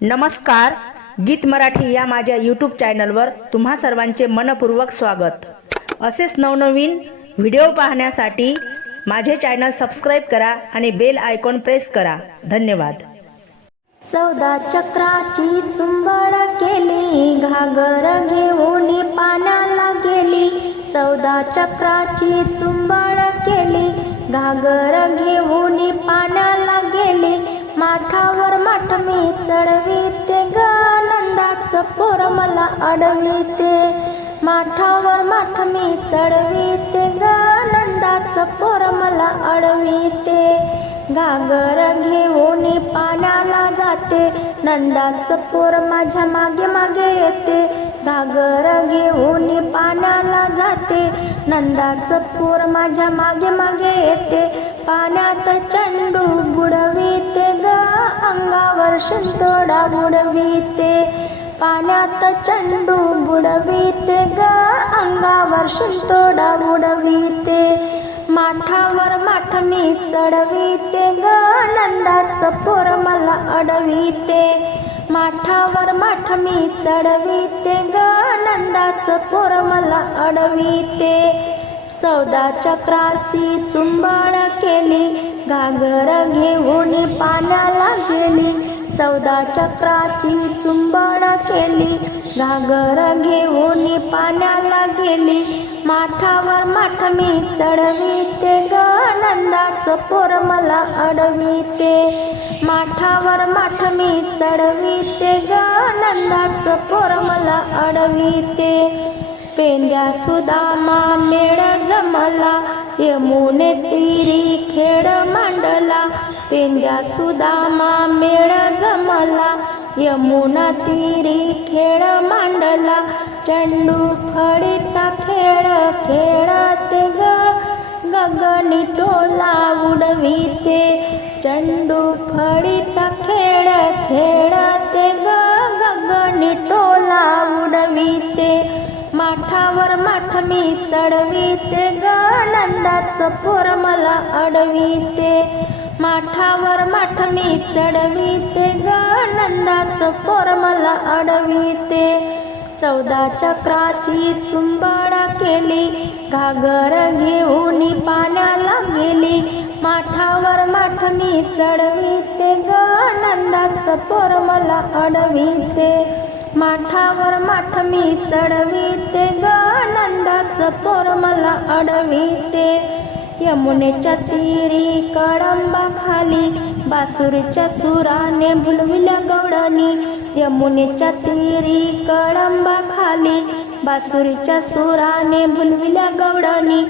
नमस्कार गीत मराठी या माझ्या यूट्यूब चॅनलवर तुम्हा सर्वांचे मनपूर्वक स्वागत. असेच नवनवीन व्हिडिओ पाहण्यासाठी माझे चॅनल सबस्क्राईब करा आणि बेल आयकॉन प्रेस करा. धन्यवाद. चौदा चक्राची चुंबड केली घागर घेऊन पाण्याला गेली. चौदा चक्राची चुंबड केली घागर घेऊन पाण्याला गेली. माठा चढविते ग नंदाचं पोर मला अडविते. माठावर माठ मी चढविते ग नंदाचं पोर मला अडविते. घागर घेऊन पाण्याला जाते नंदाचं पोर माझ्या मागे मागे येते. घागर घेऊन पाण्याला जाते नंदाचं पोर माझ्या मागे मागे येते. पाण्यात चंडू बुडवी दर्शन थोडा बुडविते पाण्यात चंडू बुडविते ग अंगावर शिंतोडा बुडविते माठावर माठ मी चढविते ग नंदाचं पोर मला अडविते माठावर माठ मी चढविते ग नंदाचं पोर मला अडविते चौदा चक्राची चुंबण केली घागर घेऊन पाण्याला गेली चौदा चक्राची चुंबड केली. घागर घेऊन पाण्याला गेली. माठावर माठ मी चढविते ग. नंदाचं पोर मला अडवीते. माठावर माठ मी चढवीते ग. नंदाचं पोर मला अडवीते. पेंद्या सुदामा मेळ जमला. यमुने तिरी पेंड्या सुदामा मेळ जमला यमुना तिरी खेळ मांडला चंडू फळीचा खेळ खेळत ग गगनी टोला उडविते चंडू फळीचा खेळ खेळते माठावर माठ मी चढविते ग. पोर मला अडविते. माठावर माठ मी चढविते ग. पोर मला अडविते. चौदा चक्राची चुंबडा केली. घागर घेऊन पाण्याला गेली. माठावर माठ मी चढविते ग. नंदाचं पोर मला अडविते. माठावर माठ मी चढविते ग आनंदाचं पोर मला अडविते. यमुनेच्या तिरी कळंबा खाली बासुरीच्या सुराने भुलविल्या गौडानी. यमुनेच्या तिरी कळंबा खाली बासुरीच्या सुराने भुलविल्या गौडानी.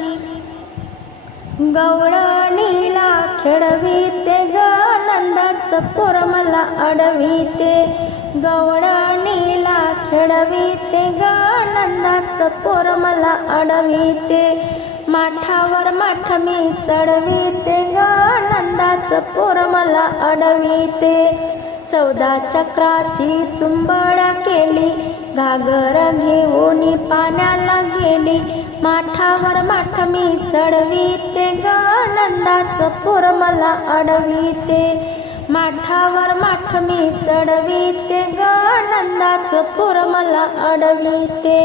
गवळणीला खेळविते ग नंदाचं पोर मला अडविते. गवळणीला खेळविते गानंदाचं पोर मला अडविते. माठावर माठ मी चढविते गानंदाचं पोर मला अडविते. चौदा चक्राची चुंबडा केली घागर घेऊन पाण्याला गेली. माठावर माठ मी चढविते गानंदाचं पोर मला अडविते. माठावर माठ मी चढविते ग नंदाचं पोर मला अडविते.